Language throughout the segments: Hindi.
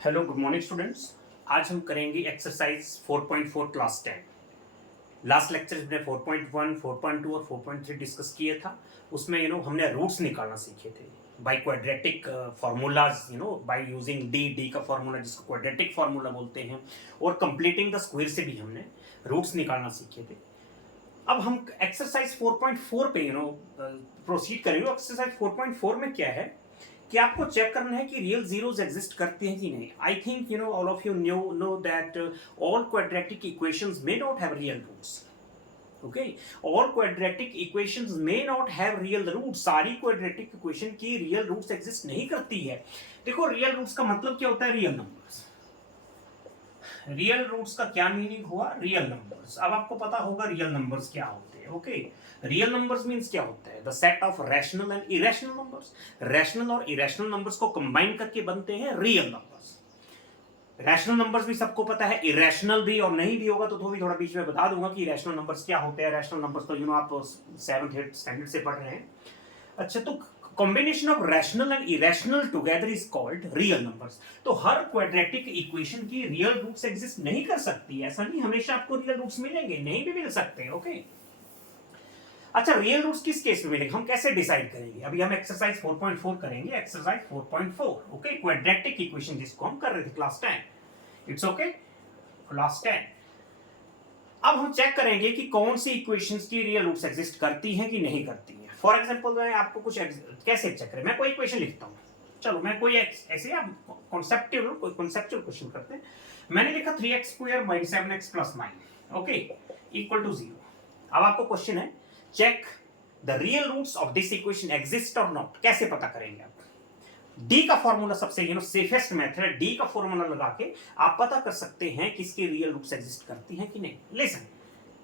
Hello good morning students. आज हम करेंगे एक्सरसाइज 4.4 क्लास 10। लास्ट लेक्चर में 4.1, 4.2 और 4.3 डिस्कस किया था। उसमें हमने रूट्स निकालना सीखे थे by quadratic formulas, by using D का फार्मूला जिसको क्वाड्रेटिक फार्मूला बोलते हैं, और कंप्लीटिंग द स्क्वायर से भी हमने रूट्स निकालना सीखे थे। अब हम एक्सरसाइज 4.4 पे प्रोसीड करेंगे। एक्सरसाइज 4.4 में क्या है कि आपको चेक करना है कि रियल जीरोस एग्जिस्ट करते हैं कि नहीं। I think all of you know that all quadratic equations may not have real roots. Okay, all quadratic equations may not have real roots. सारी क्वाड्रेटिक इक्वेशन की रियल रूट्स एग्जिस्ट नहीं करती है। देखो, रियल रूट्स का मतलब क्या होता है? Real numbers. रियल रूट्स का क्या मीनिंग हुआ? Real numbers. अब आपको पता होगा रियल नंबर्स क्या होते हैं। ओके, रियल नंबर्स मींस क्या होता है? The set of rational and irrational numbers. Rational और इरेशनल नंबर्स को कंबाइन करके बनते हैं रियल नंबर्स। रैशनल नंबर्स भी सबको पता है, इरेशनल भी, और नहीं भी होगा तो थोड़ा बीच में बता दूंगा कि रैशनल नंबर्स क्या होते हैं। रैशनल नंबर्स तो आप 7th 8th स्टैंडर्ड से पढ़ रहे हैं। अच्छा, तो combination of rational and irrational together is called real numbers. तो हर क्वाड्रेटिक इक्वेशन की रियल रूट्स एग्जिस्ट नहीं कर सकती। ऐसा नहीं हमेशा आपको रियल रूट्स मिलेंगे, नहीं भी मिल सकते हैं। ओके, अच्छा, रियल रूट्स किस केस में मिलेंगे, हम कैसे डिसाइड करेंगे? अभी हम एक्सरसाइज 4.4 करेंगे। एक्सरसाइज 4.4, ओके, क्वाड्रेटिक इक्वेशन जिसको हम कर रहे थे क्लास 10। It's okay, class 10। अब हम चेक करेंगे कि कौन सी इक्वेशंस की रियल रूट्स एग्जिस्ट करती हैं कि नहीं करती हैं। फॉर एग्जांपल मैं आपको कुछ कैसे चेक करें, मैं कोई इक्वेशन लिखता हूं। चलो, मैं कोई ऐसे आप कॉन्सेप्चुअल क्वेश्चन करते हैं। मैंने लिखा 3x² - 7x + 9, okay, equal to 0। अब आपको क्वेश्चन है, check the real roots of this equation exist और नॉट। कैसे पता करेंगे आप? डी का फॉर्मूला सबसे सेफेस्ट मेथड है। डी का फॉर्मूला लगा के आप पता कर सकते हैं कि इसकी रियल रूट्स एग्जिस्ट करती हैं कि नहीं। लिसन,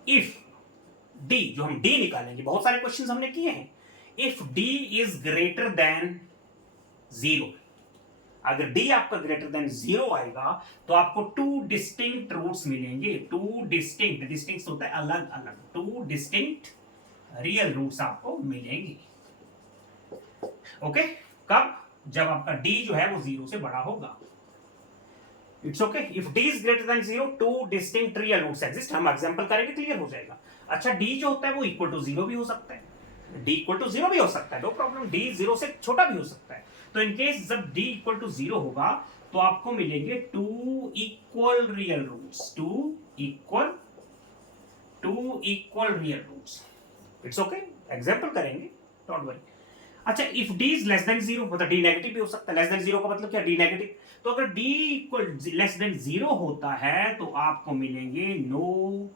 इफ डी, जो हम डी निकालेंगे, बहुत सारे क्वेश्चंस हमने किए हैं। If D is greater than 0, अगर डी आपका ग्रेटर देन 0 आएगा तो आपको 2 डिस्टिंक्ट रूट्स मिलेंगे। 2 डिस्टिंक्ट होता है अलग अलग, 2 डिस्टिंक्ट रियल रूट्स आपको मिलेंगे। ओके, कब? जब आपका d जो है वो 0 से बड़ा होगा। It's okay, if d is greater than 0, 2 distinct real roots exist. हम एग्जांपल करेंगे, क्लियर हो जाएगा। अच्छा, d जो होता है वो इक्वल टू 0 भी हो सकता है, d इक्वल टू 0 भी हो सकता है, नो प्रॉब्लम। d 0 से छोटा भी हो सकता है। तो इन केस जब d इक्वल टू 0 होगा तो आपको मिलेंगे 2 equal real roots. 2 equal real roots. It's okay, example करेंगे, डोंट वरी। अच्छा, if d is less than 0, मतलब d नेगेटिव भी हो सकता है। लेस देन 0 का मतलब क्या? d negative. तो अगर d इक्वल लेस देन 0 होता है तो आपको मिलेंगे नो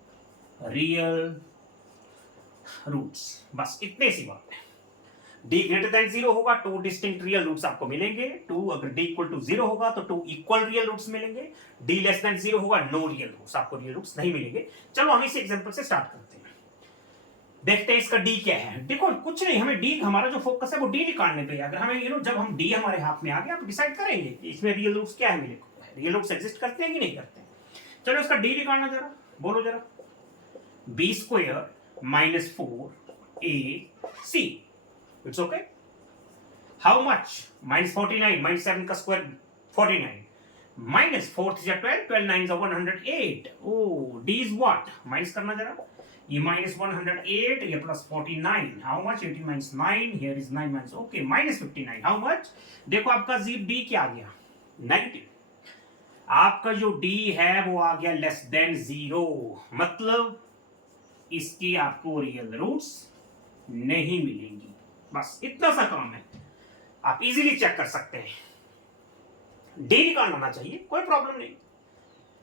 रियल रूट्स। बस इतने सी बात है। d ग्रेटर देन 0 होगा, 2 डिस्टिंक्ट रियल रूट्स आपको मिलेंगे। 2, अगर d इक्वल टू 0 होगा तो 2 इक्वल रियल रूट्स मिलेंगे। d लेस देन 0 होगा, नो रियल रूट्स, आपको रियल रूट्स नहीं मिलेंगे। चलो हम इस एग्जांपल से स्टार्ट करते हैं, देखते हैं इसका डी क्या है। देखो, कुछ नहीं, हमें डी, हमारा जो फोकस है वो डी निकालने पे। अगर हमें जब हम डी हमारे हाथ में आ गया, आप डिसाइड करेंगे कि इसमें रियल रूट्स क्या है, मिले रियल रूट्स एग्जिस्ट करते हैं कि नहीं करते हैं। चलो इसका डी निकालना, जरा बोलो जरा। b² - 4ac, it's okay. How much? -49, -7 का square 49, -4 × 12, 12 9 108। Oh, D is what? Minus करना जरा, ये -108, ये +49, how much? 18 - 9, here is 9 - okay, -59, how much? देखो आपका डी क्या आ गया? नेगेटिव। आपका जो डी है वो आ गया लेस देन 0, मतलब इसकी आपको रियल रूट्स नहीं मिलेंगी। बस इतना सा काम है, आप इजीली चेक कर सकते हैं। डी निकालना आना चाहिए, कोई प्रॉब्लम नहीं।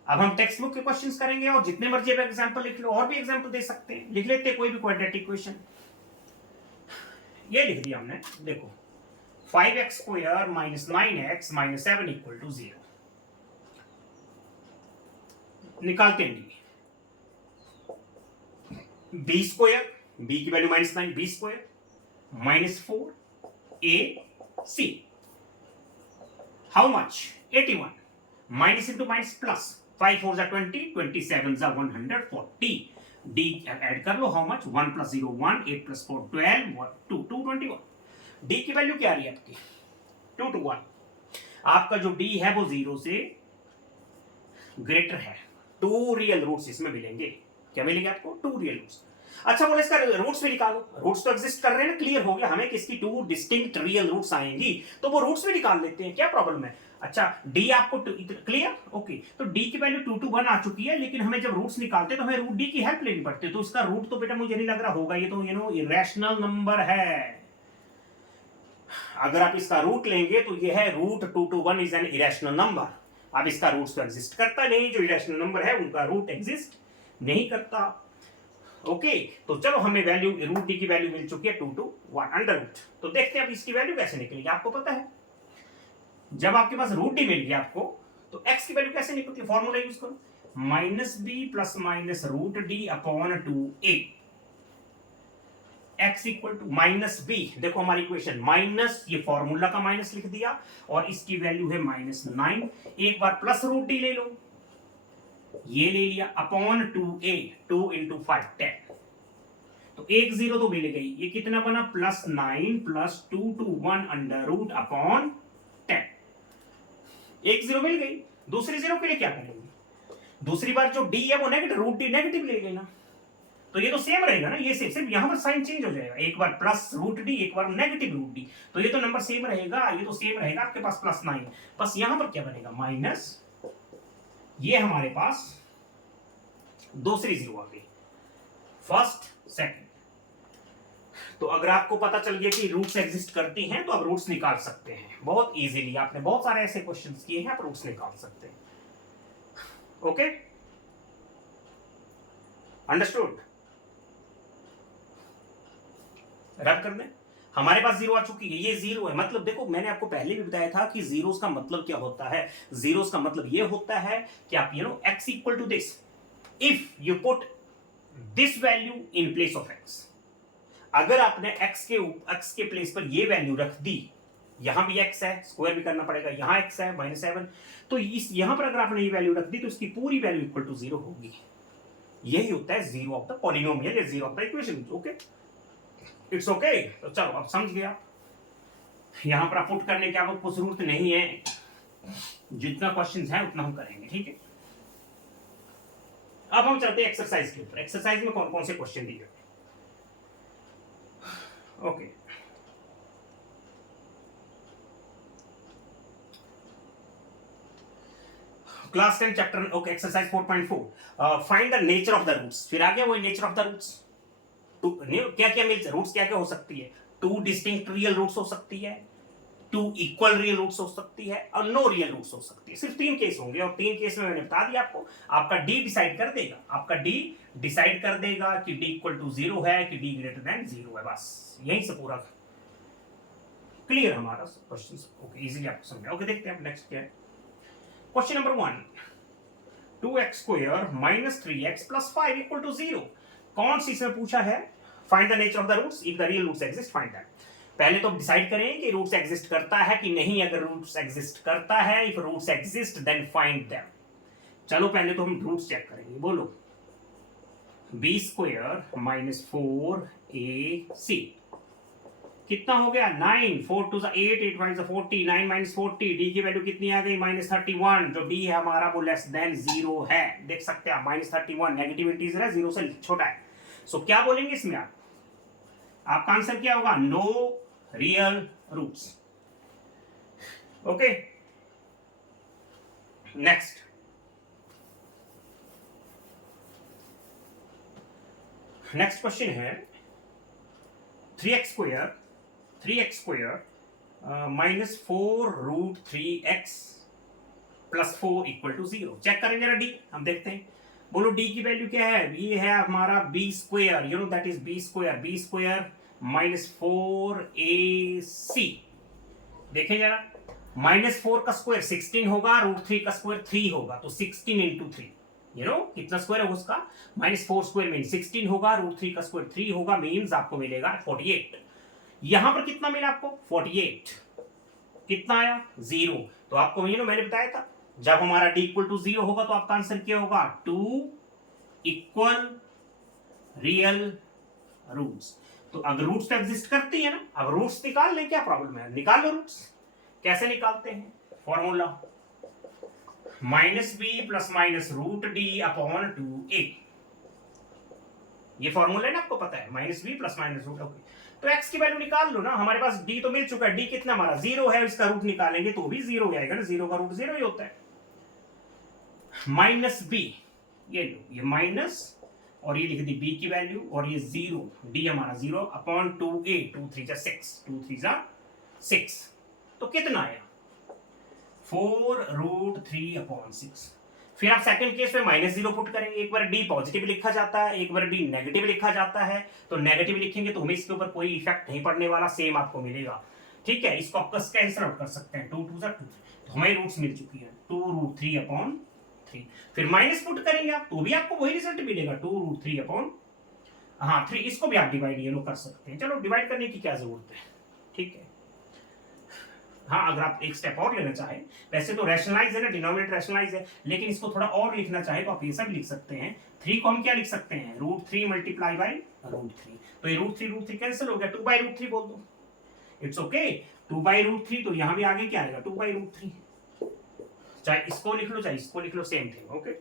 अब हम टेक्स्ट बुक के क्वेश्चंस करेंगे और जितने मर्जी अब एग्जांपल लिख लो, और भी एग्जांपल दे सकते हैं, लिख लेते हैं कोई भी क्वाड्रेटिक इक्वेशन। ये लिख दिया हमने, देखो 5x² - 9x - 7 = 0। निकालते हैं डी। b², b की value -9, b² -4ac, how much? 81, minus into minus plus, 5 4 = 20, 27 = 140। D add कर लो, हाउ मच? 1 + 0 1, 8 + 4 12, 2 221। डी की वैल्यू क्या आ रही है आपकी? 2 to 1। आपका जो डी है वो 0 से ग्रेटर है। 2 रियल रूट्स इसमें मिलेंगे। क्या मिलेंगे आपको? 2 रियल रूट्स। अच्छा बोले इसका रूट्स भी निकालो। रूट्स तो एग्जिस्ट कर रहे हैं ना, क्लियर हो गया हमें कि इसकी 2 डिस्टिंक्ट रियल रूट्स आएंगी, तो वो रूट्स भी निकाल लेते हैं, क्या प्रॉब्लम है? अच्छा डी आपको क्लियर, ओके। तो डी की वैल्यू 2 to 1 आ चुकी है, लेकिन हमें जब रूट्स निकालते हैं तो हमें रूट डी की हेल्प लेनी पड़ती है। तो इसका रूट तो बेटा मुझे नहीं लग रहा होगा, ये तो इरेशनल नंबर है। अगर आप इसका रूट लेंगे तो ये है root 2 to 1 is an irrational number. अब इसका रूट तो एग्जिस्ट करता नहीं, जो इरेशनल नंबर है उनका रूट एग्जिस्ट नहीं करता। ओके तो चलो हमें वैल्यू रूट डी की वैल्यू मिल चुकी है 2 to 1 अंडर रूट। तो देखते हैं अब इसकी वैल्यू कैसे निकलेगी। आपको पता है जब आपके पास रूट डी मिल गया आपको, तो एक्स की वैल्यू कैसे निकलती है? फॉर्मूला यूज करो, minus B plus minus root D upon 2a। x equal to minus B. देखो हमारी इक्वेशन माइनस, ये फॉर्मूला का माइनस लिख दिया और इसकी वैल्यू है -9। एक बार प्लस रूट डी ले लो, ये ले लिया, अपॉन 2a, 2 into 5 10। तो 1 0 तो मिल गई, ये कितना बना? +9 + 2 to 1 अंडर रूट अपॉन 10। 1 0 मिल गई। दूसरी 0 के लिए क्या करेंगे? दूसरी बार जो d है वो नेगेटिव, रूट डी नेगेटिव ले लेना, तो ये तो सेम रहेगा ना, ये सिर्फ यहां पर साइन चेंज हो जाएगा। एक बार प्लस रूट डी, एक बार नेगेटिव रूट डी, तो ये तो नंबर सेम रहेगा, ये तो सेम रहेगा आपके पास +9। बस यहां पर क्या बनेगा? माइनस, ये हमारे पास दूसरी 0 आ गई, फर्स्ट सेकंड। तो अगर आपको पता चल गया कि रूट्स एग्जिस्ट करती हैं तो आप रूट्स निकाल सकते हैं बहुत इजीली। आपने बहुत सारे ऐसे क्वेश्चंस किए हैं, आप रूट्स निकाल सकते हैं। Okay, understood? रब कर दें। हमारे पास 0 आ चुकी है, ये 0 है। मतलब देखो मैंने आपको पहले भी बताया था कि जीरोस का मतलब क्या होता है। जीरोस का मतलब ये होता है कि आप x equal to this, if you put this value in place of x। अगर आपने x के प्लेस पर ये वैल्यू रख दी, यहां भी x है, स्क्वायर भी करना पड़ेगा, यहां x है -7, तो इस यहां पर अगर आपने ये वैल्यू रख दी तो इसकी पूरी वैल्यू इक्वल टू 0 होगी। यही होता है 0 ऑफ द पॉलिनोमियल या 0 of the equation. Okay, it's okay. तो चलो अब समझ गया, यहां पर पुट करने की आपको कुछ जरूरत नहीं है, जितना क्वेश्चंस है उतना हम करेंगे, ठीक है। अब हम चलते हैं एक्सरसाइज के ऊपर। एक्सरसाइज में कौन कौन से क्वेश्चन दिए? Okay, class 10 chapter, okay, exercise 4.4, find the nature of the roots. फिर आ गया वो नेचर ऑफ द रूट्स। क्या क्या मिल रूट्स क्या क्या हो सकती है? 2 डिस्टिंक्ट रियल रूट्स हो सकती है, 2 इक्वल रियल रूट्स हो सकती है, और नो रियल रूट्स हो सकती है। सिर्फ 3 केस होंगे, और 3 केस में मैंने बता दिया आपको। आपका डी डिसाइड कर देगा, आपका डी डिसाइड कर देगा कि डी इक्वल टू 0 है कि डी ग्रेटर देन 0 है। बस यहीं से पूरा क्लियर हमारा क्वेश्चन। ओके, इजीली आपको समझ। ओके, देखते हैं नेक्स्ट क्या है। Question number 1, 2x² - 3x + 5 = 0। कौन सी इसमें पूछा है? Find the nature of the roots if the real roots exist, find that. पहले तो डिसाइड करें कि रूट्स एग्जिस्ट करता है कि नहीं। अगर रूट्स एग्जिस्ट करता है, if roots exist then find them. चलो पहले तो हम रूट्स चेक करेंगे। बोलो, b² - 4ac कितना हो गया? 9, 4 2 8, 8 5 40, 9 - 40। डी की वैल्यू कितनी आ गई? -31। जो डी है हमारा वो लेस देन 0 है। देख सकते हैं आप, -31 नेगेटिव इंटीजर है, 0 से छोटा है। सो क्या बोलेंगे इसमें आप? आपका आंसर क्या होगा? No real roots. Okay, next. Next question है 3x² - 4√3x + 4 = 0। चेक करें जरा डी, हम देखते हैं। बोलो डी की वैल्यू क्या है? ये है हमारा b², that is b² - 4ac। देखें जरा, -4 का स्क्वायर 16 होगा, √3 का स्क्वायर 3 होगा, तो 16 × 3, कितना स्क्वायर है उसका? -4² मीन 16 होगा, √3 का स्क्वायर 3 होगा, मीन्स आपको मिलेगा 48। यहां पर कितना मिला आपको? 48। कितना आया? 0। तो आपको मैंने बताया था, जब हमारा d = 0 होगा तो आपका आंसर क्या होगा? 2 इक्वल रियल रूट्स। तो अगर रूट्स एग्जिस्ट करती है ना, अब रूट्स निकाल लें, क्या प्रॉब्लम है? निकाल लो रूट्स। कैसे निकालते हैं? Formula minus B plus minus root D upon 2a, ये फॉर्मूला है ना, आपको पता है, minus B plus minus root. Okay, तो x की वैल्यू निकाल लो ना, हमारे पास d तो मिल चुका है, d कितना हमारा 0 है, इसका रूट निकालेंगे तो भी 0 ही आएगा ना, 0 का रूट 0 ही होता है। माइनस बी, ये लो, ये माइनस और ये लिख दी b की वैल्यू, और ये 0, d हमारा 0 अपॉन 2a, 2 3 जा 6, 2 3 जा 6, तो कितना आया 4 रूट 3 अपॉन 6। फिर आप सेकंड केस में माइनस 0 पुट करेंगे, एक बार डी पॉजिटिव लिखा जाता है, एक बार डी नेगेटिव लिखा जाता है, तो नेगेटिव लिखेंगे तो हमें इसके ऊपर कोई इफेक्ट नहीं पड़ने वाला, सेम आपको मिलेगा। ठीक है, इसको आप कैंसिल आउट कर सकते हैं, 2 2 जा 2, तो हमें रूट्स मिल चुकी है 2 रूट 3 अपॉन 3। फिर माइनस पुट करेंगे आप तो भी आपको वही रिजल्ट मिलेगा 2 रूट 3 अपॉन 3। इसको भी आप डिवाइड ये लोग कर सकते हैं, चलो डिवाइड करने की क्या जरूरत है, ठीक है। हाँ, अगर आप एक स्टेप और लेना चाहें, वैसे तो रैशनलाइज है ना, डिनोमिनेटर रैशनलाइज है, लेकिन इसको थोड़ा और लिखना चाहे तो आप ये सब लिख सकते हैं। 3 को हम क्या लिख सकते हैं, रूट 3 मल्टीप्लाई बाई रूट 3, तो ये रूट 3 कैंसिल हो गया, 2 बाई रूट 3 बोल दो, इट्स ओके, 2 बाई रूट 3, तो यहां भी आगे क्या आएगा 2 बाई रूट 3, चाहे इसको लिख लो चाहे इसको लिख लो, same thing, okay,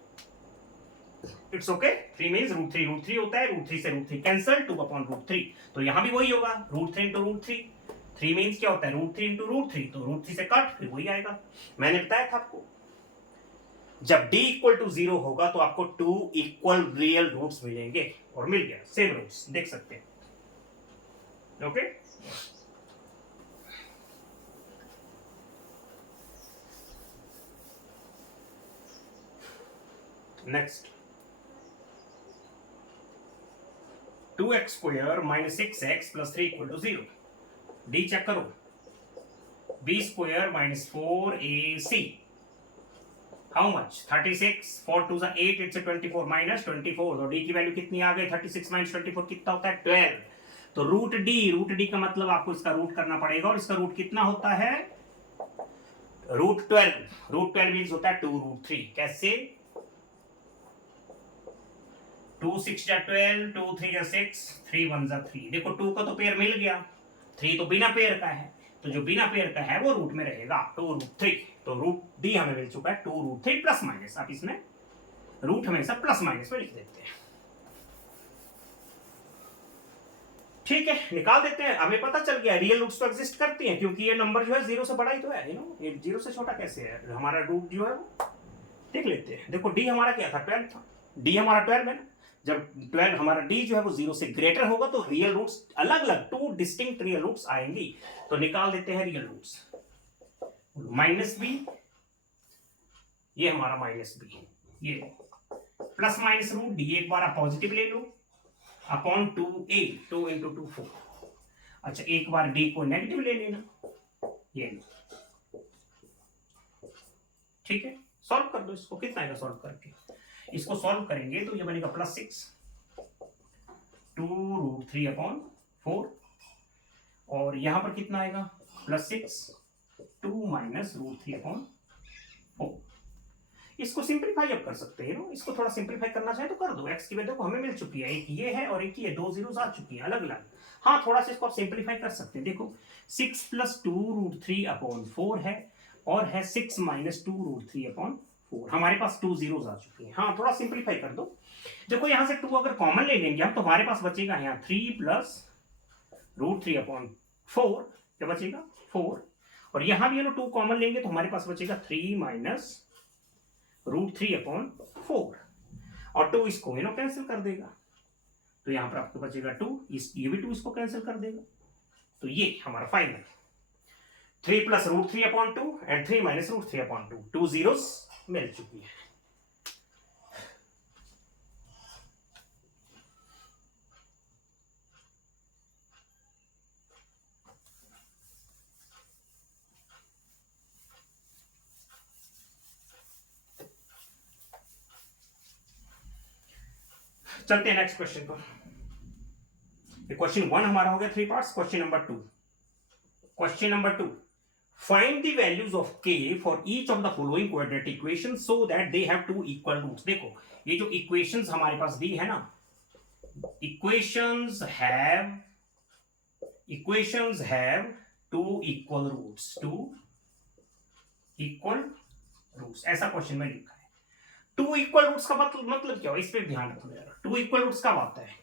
it's okay. 3 means root 3 होता है, रूट 3 से रूट 3 कैंसिल, 2 अपॉन रूट 3, तो यहां भी वही होगा, रूट 3 इंटू रूट 3, 3 मीन्स क्या होता है रूट 3 इंटू रूट 3, तो रूट 3 से कट, फिर वही आएगा। मैंने बताया था आपको, जब d इक्वल टू 0 होगा तो आपको 2 इक्वल रियल रूट्स मिलेंगे, और मिल गया सेम रूट्स, देख सकते हैं, okay. Next 2x square minus 6x plus 3 equal to 0, D check करो, B square minus 4ac, how much 36, 4 2 8, it's 24 minus 24, तो डी की वैल्यू कितनी आ गई 36 माइनस 24 कितना होता है 12, तो रूट डी का मतलब आपको इसका रूट करना पड़ेगा, और इसका रूट कितना होता है रूट 12 मीन्स होता है 2 रूट 3, कैसे 2 6 जा 12, 2 3 जा 6, 3 1 जा 3, देखो 2 का तो पेयर मिल गया, 3 तो बिना पेयर का है, तो जो बिना पेयर का है वो रूट में रहेगा 2 रूट 3, तो रूट डी हमें मिल चुका है 2 रूट 3 प्लस माइनस, आप इसमें रूट हमेशा प्लस माइनस में लिख देते हैं, ठीक है, निकाल देते हैं। हमें पता चल गया रियल रूट्स तो एग्जिस्ट करती हैं, क्योंकि ये नंबर जो है 0 से बड़ा ही तो है, यू नो, ये 0 से छोटा कैसे है, हमारा रूट जो है वो देख लेते हैं। देखो डी हमारा क्या था 12 था, डी हमारा 12 है ना, जब 12 हमारा डी जो है वो 0 से ग्रेटर होगा तो रियल रूट्स अलग अलग 2 डिस्टिंक्ट रियल रूट्स आएंगी, तो निकाल देते हैं रियल रूट्स। माइनस बी, ये हमारा माइनस बी, ये प्लस माइनस रूट डी, एक बार आप पॉजिटिव ले लो, अपॉन 2a, 2 इंटू 2 4, अच्छा एक बार डी को नेगेटिव ले लेना, ये लो, ठीक है, सॉल्व कर दो इसको, कितना आएगा सॉल्व करके, इसको सॉल्व करेंगे तो ये बनेगा प्लस 6, 2 रूट 3 अपॉन 4, और यहां पर कितना आएगा प्लस 6, 2 माइनस रूट 3 अपॉन 4। इसको सिंपलीफाई अब कर सकते हैं, इसको थोड़ा सिंपलीफाई करना चाहे तो कर दो, एक्स की वैल्यू को हमें मिल चुकी है, एक ये है और एक ये, 2 जीरोस आ चुकी है अलग अलग। हाँ, थोड़ा सा इसको आप सिंपलीफाई कर सकते हैं, देखो 6 प्लस 2 रूट 3 अपॉन 4 है, और है 6 माइनस 2 रूट 3 अपॉन 4, हमारे पास 2 जीरोस आ चुकी है। हाँ, थोड़ा सिंपलीफाई कर दो, देखो यहां से 2 अगर कॉमन ले लेंगे हम तो हमारे पास बचेगा यहाँ 3 प्लस रूट 3 अपॉन 4, क्या बचेगा 4, और यहां भी 2 कॉमन लेंगे तो हमारे पास बचेगा 3 माइनस रूट 3 अपॉन 4, और 2 इसको कैंसिल कर देगा, तो यहां पर आपको बचेगा 2, ये भी 2 इसको कैंसिल कर देगा, तो ये हमारा final 3 plus root 3 upon 2 and 3 minus root 3 upon 2, 2 zeros मिल चुकी है। चलते हैं नेक्स्ट क्वेश्चन पर। क्वेश्चन 1 हमारा हो गया 3 parts, question number 2, question number 2, find the values of k for each of the following quadratic equation so that they have 2 equal roots. देखो ये जो इक्वेशंस हमारे पास दी है ना, equations have 2 equal roots, 2 equal roots, ऐसा क्वेश्चन में लिखा है। टू इक्वल रूट्स का मतलब क्या हो, इस पर ध्यान रखना यार। टू इक्वल रूट्स कब आता है?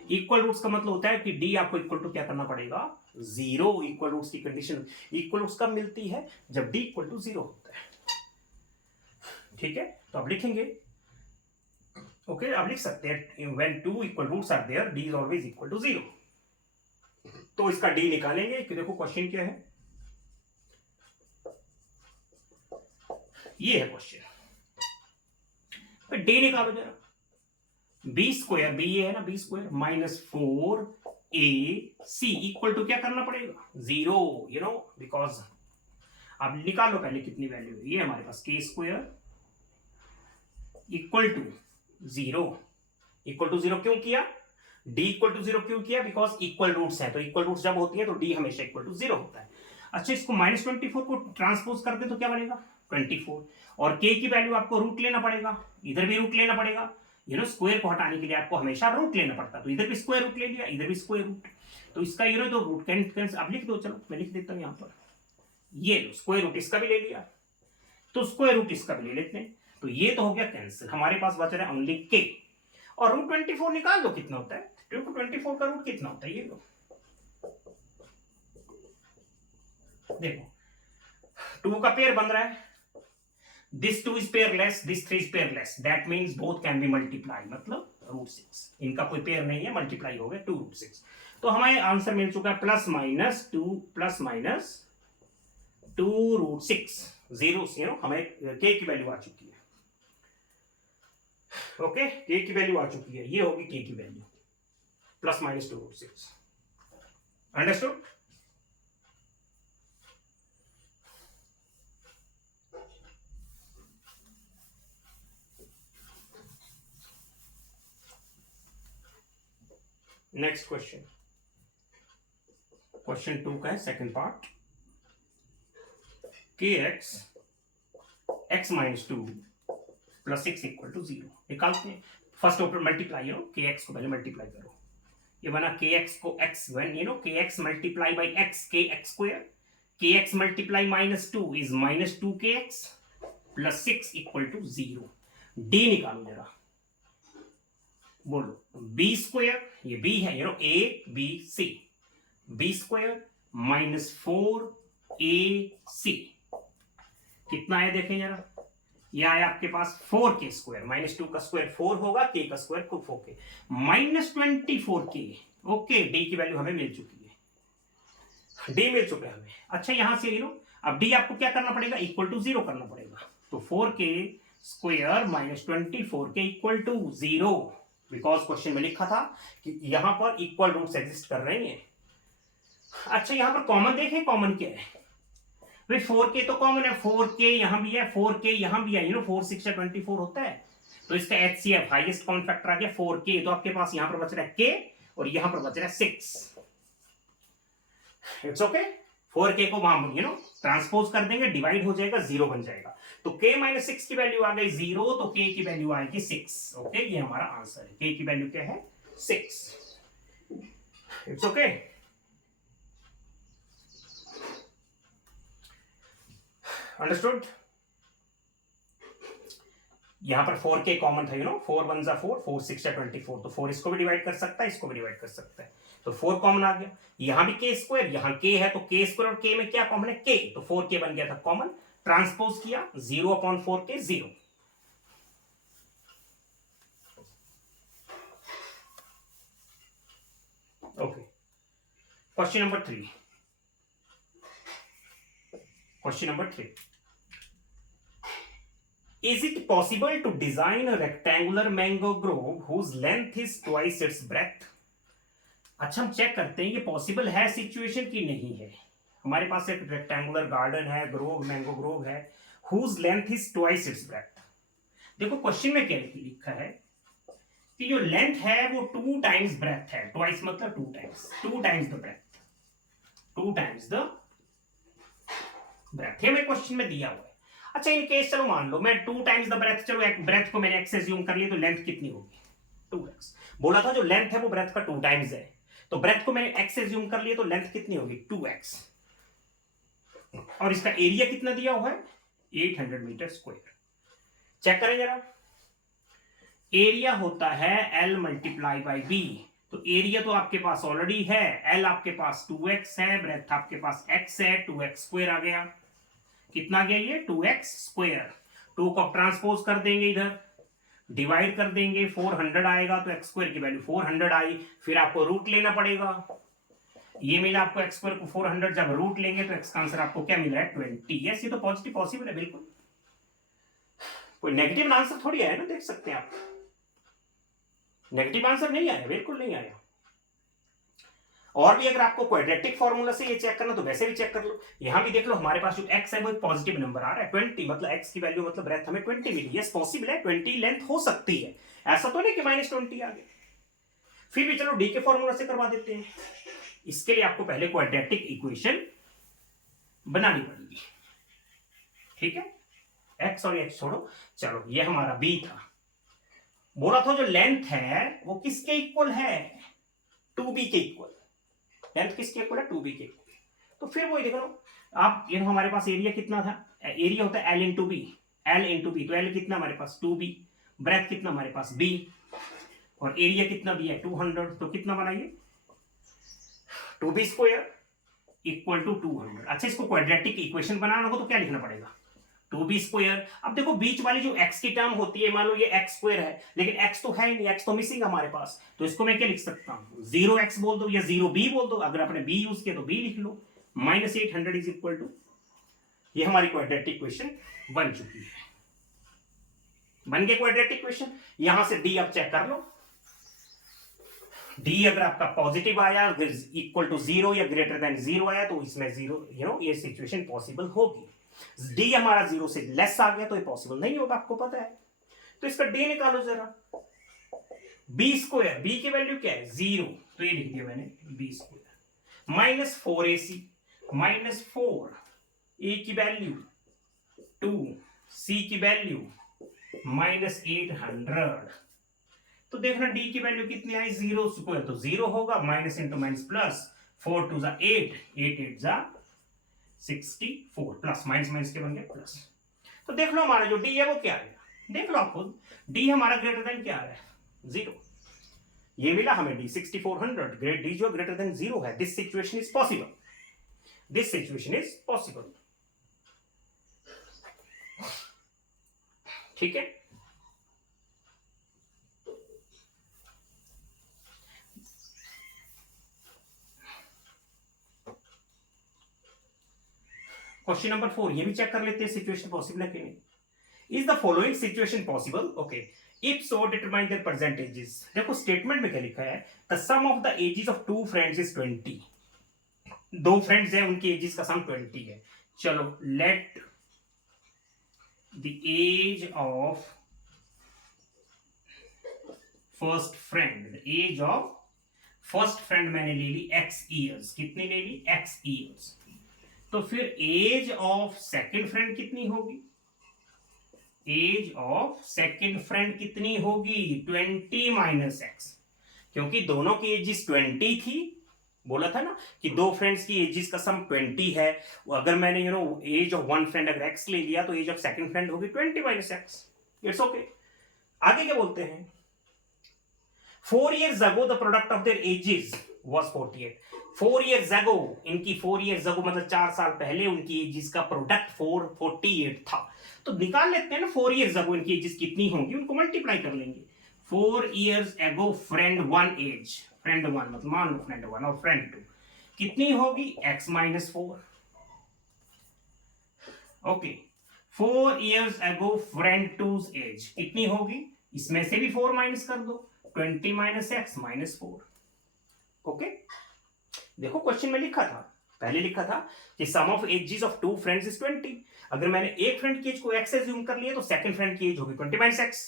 इक्वल रूट्स का मतलब होता है कि डी आपको इक्वल टू क्या करना पड़ेगा, जीरो। इक्वल रूट्स की कंडीशन इक्वल रूट्स कब मिलती है, जब डी इक्वल टू जीरो होता है। ठीक है, तो अब लिखेंगे, ओके अब लिख सकते हैं when two equal roots are there D is always equal to zero. तो इसका डी निकालेंगे कि देखो क्वेश्चन क्या है, ये है क्वेश्चन। डी निकालो जरा, बी स्क्वायर, बी ये है ना, B square minus 4ac equal to क्या करना पड़ेगा, जीरो, यू नो, बिकॉज अब निकालो पहले कितनी वैल्यू है, ये हमारे पास K square equal to zero. Equal to zero क्यों किया, डी इक्वल टू जीरो क्यों किया, बिकॉज इक्वल रूट्स है, तो इक्वल रूट्स जब होती है तो डी हमेशा इक्वल टू जीरो होता है। अच्छा, इसको माइनस 24 को ट्रांसपोज कर दे तो क्या बनेगा 24, और के की वैल्यू आपको रूट लेना पड़ेगा, इधर भी रूट लेना पड़ेगा, यू नो, स्क्वायर को हटाने के लिए आपको हमेशा रूट लेना पड़ता है, तो इधर भी स्क्वायर रूट ले लिया, इधर भी स्क्वायर रूट, तो इसका यू नो तो रूट कैंसिल, अब लिख दो, चलो मैं लिख देता हूं यहां पर, ये लो स्क्वायर रूट इसका भी ले लिया, तो स्क्वायर रूट इसका भी ले लेते हैं, तो ये तो हो गया कैंसिल, हमारे पास बच रहा है ओनली के, और रूट 24 निकाल दो कितना होता है, 24 का रूट कितना होता है, ये लो देखो, 2 का पेयर बन रहा है, this 2 is pairless, this 3 is pairless, that means both can be multiplied, मतलब रूट 6, इनका कोई पेयर नहीं है, मल्टीप्लाई हो गया 2 रूट 6, तो हमें आंसर मिल चुका है प्लस माइनस 2 रूट 6, जीरो से हमें के की वैल्यू आ चुकी है, ओके के की वैल्यू आ चुकी है, ये होगी के की value plus minus 2 root 6, understood. Next question, question 2 का है second part, k x minus 2 plus 6 equal to 0 निकालते हैं, first order multiply, you know, k x को पहले मल्टीप्लाई करो, ये बना के एक्स को x, when you know k x multiply by x, k x square, k x multiply minus 2 is minus 2 k x plus 6 equal to 0, d निकालो जरा, बोलो, बी स्क्वायर, ये बी है, you know, a b c, b square minus 4ac कितना है देखें जरा, यह आया आपके पास 4k स्क्वायर, माइनस 2 का स्क्वायर 4 होगा, के का स्क्वायर को 4k, minus 24k, okay D की वैल्यू हमें मिल चुकी है, डी मिल चुका है हमें। अच्छा यहां से यू नो, अब डी आपको क्या करना पड़ेगा, इक्वल टू 0 करना पड़ेगा, तो 4k square minus 24k equal to 0, because question में लिखा था कि यहां पर इक्वल रूट्स एग्जिस्ट कर रहे हैं। अच्छा यहां पर कॉमन देखें, कॉमन क्या है भाई, 4k तो कॉमन है, 4k यहां भी है, 4k यहां भी है, यू नो 4 6 24 होता है, तो इसका HCF हाईएस्ट कॉमन फैक्टर आ गया 4k, तो आपके पास यहां पर बच रहा है k और यहां पर बच रहा है 6, इट्स ओके, 4k को वहां यू नो ट्रांसपोज कर देंगे, डिवाइड हो जाएगा, 0 बन जाएगा, तो k माइनस 6 की वैल्यू आ गई 0, तो k की वैल्यू आएगी 6, ओके ये हमारा आंसर है, k की वैल्यू क्या है 6, इट्स ओके। अंडरस्टूड, यहां पर 4k कॉमन था, यू नो 4 1 जा 4, 4 6 24, तो 4 इसको भी डिवाइड कर सकता है, इसको भी डिवाइड कर सकता है, तो 4 कॉमन आ गया, यहां भी k स्क्वायर, यहां k है, तो k स्क्वायर और k में क्या कॉमन है, k, तो 4k बन गया था कॉमन, ट्रांसपोज किया 0 upon 4k 0, okay. Question number 3, question number 3, is it possible to design a rectangular mango grove whose length is twice its breadth? अच्छा हम चेक करते हैं ये पॉसिबल है सिचुएशन की नहीं है, हमारे पास एक रेक्टेंगुलर गार्डन है, ग्रोव मैंगो ग्रोव है, whose length is twice its breadth, देखो क्वेश्चन में क्या लिखा है कि जो लेंथ है वो 2 टाइम्स ब्रेथ है, ट्वाइस मतलब 2 times the breadth, 2 times the breadth, ये मेरे क्वेश्चन में दिया हुआ है। अच्छा इन केस चलो मान लो मैं 2 टाइम्स द ब्रेथ, चलो एक ब्रेथ को मैंने एक्स एज्यूम कर लिया, तो लेंथ कितनी होगी 2x, बोला था जो लेंथ है वो ब्रेथ का 2 टाइम्स है, तो ब्रेथ को मैंने एक्स एज्यूम कर लिया, तो लेंथ कितनी होगी 2x, और इसका एरिया कितना दिया हुआ है 800 मीटर स्क्वायर। चेक करें जरा, एरिया होता है L मल्टीप्लाई बाई बी, तो एरिया तो आपके पास ऑलरेडी है, L आपके पास 2x है, ब्रेथ आपके पास x है, 2x स्क्वायर आ गया। कितना आ गया ये 2x स्क्वायर। 2 को ट्रांसपोज कर देंगे, इधर डिवाइड कर देंगे, 400 आएगा, तो x स्क्वायर की वैल्यू 400 आई। फिर आपको रूट लेना पड़ेगा, ये मिला आपको x स्क्वायर को 400, जब रूट लेंगे तो x का आंसर आपको क्या मिला है 20। यस, ये तो पॉजिटिव पॉसिबल है बिल्कुल, कोई नेगेटिव आंसर थोड़ी आया ना, देख सकते हैं आप, नेगेटिव आंसर नहीं आया, बिल्कुल नहीं आया। और भी अगर आपको क्वाड्रेटिक फॉर्मूला से ये चेक करना तो वैसे भी चेक कर लो, यहां भी देख लो, हमारे पास जो x है वो एक पॉजिटिव नंबर आ रहा है 20, मतलब x की वैल्यू मतलब ब्रेथ हमें 20 मिली। यस पॉसिबल है, 20 लेंथ हो सकती है, ऐसा तो नहीं कि -20 आ गए। फिर भी चलो डी के फॉर्मूला से करवा देते हैं। इसके लिए आपको पहले क्वाड्रेटिक इक्वेशन बनानी पड़ेगी, ठीक है। x और x छोड़ो, चलो ये हमारा b था, बोला था जो लेंथ है वो किसके इक्वल है 2b के इक्वल। लेंथ किसके इक्वल है 2b के इक्वल। तो फिर वही देख लो आप, ये हमारे पास एरिया कितना था, एरिया होता है L into b, L into b, तो L कितना हमारे पास 2b, ब्रेथ कितना हमारे पास b, और एरिया कितना दिया है 200, तो कितना बनाइए 2b स्क्वायर इक्वल टू 200। अच्छा, इसको क्वाड्रेटिक इक्वेशन बनाना हो तो क्या लिखना पड़ेगा 2b स्क्वायर। अब देखो बीच वाली जो x की टर्म होती है, मान लो ये x स्क्वायर है, लेकिन x तो है ही नहीं, x तो मिसिंग हमारे पास, तो इसको मैं क्या लिख सकता हूं 0x बोल दो या 0b बोल दो, अगर आपने b यूज किया तो b लिख लो, -800 इज इक्वल टू, ये हमारी क्वाड्रेटिक इक्वेशन बन चुकी है। बन गई क्वाड्रेटिक इक्वेशन। यहां से d आप चेक कर लो, d अगर आपका पॉजिटिव आया, इक्वल टू 0 या ग्रेटर देन 0 आया, तो इसमें 0 ये सिचुएशन पॉसिबल होगी। d हमारा 0 से लेस आ गया तो ये पॉसिबल नहीं होगा, आपको पता है। तो इसका d निकालो जरा, b स्क्वायर, b की वैल्यू क्या है 0, तो ये लिख दिया मैंने b स्क्वायर, -4ac, -4, a की वैल्यू 2, c की वैल्यू -800। तो देखना d की वैल्यू कितनी आई 0 स्क्वायर, तो 0 होगा, माइनस इंटू माइनस प्लस, 4 2 जा 8, 8 8 जा 64, प्लस माइनस माइनस के बन गया प्लस। तो देख लो हमारा जो d है वो क्या आएगा, देख लो आप खुद, d हमारा ग्रेटर देन क्या आ रहा है 0, ये मिला हमें d 6400, ग्रेट d जो ग्रेटर देन 0 है। This situation is possible, this situation is possible, ठीक है। क्वेश्चन नंबर 4, ये भी चेक कर लेते हैं सिचुएशन पॉसिबल है कि नहीं। Is the following situation possible, okay, if so determine their percentages. देखो स्टेटमेंट में क्या लिखा है, the sum of the ages of two friends is 20। दो फ्रेंड्स हैं, उनकी एजेस का सम 20 है। चलो let the age of first friend, the age of first friend मैंने ले ली x ईयर्स, कितनी ले ली x ईयर्स, तो फिर एज ऑफ सेकंड फ्रेंड कितनी होगी, एज ऑफ सेकंड फ्रेंड कितनी होगी 20 माइनस x, क्योंकि दोनों की एजेस 20 थी, बोला था ना कि दो फ्रेंड्स की एजेस का सम 20 है। अगर मैंने एज ऑफ वन फ्रेंड अगर x ले लिया तो एज ऑफ सेकंड फ्रेंड होगी 20 माइनस x, इट्स ओके। आगे क्या बोलते हैं, 4 years ago the product of their ages was 48। 4 years ago, इनकी 4 years ago मतलब 4 साल पहले उनकी एजेस का प्रोडक्ट 448 था। तो निकाल लेते हैं ना 4 years ago इनकी एजेस कितनी होंगी, उनको मल्टीप्लाई कर लेंगे। 4 years ago friend 1 age, friend 1 मतलब मान लो फ्रेंड 1 और फ्रेंड 2 कितनी होगी x minus 4, okay. 4 years ago friend 2's age कितनी होगी, इसमें से भी 4 माइनस कर दो, 20 माइनस एक्स माइनस 4, ओके। देखो क्वेश्चन में लिखा था, पहले लिखा था कि sum of ages of two friends is 20। अगर मैंने एक फ्रेंड की एज को x एज्यूम कर लिया तो सेकंड फ्रेंड की एज होगी 20 माइनस x।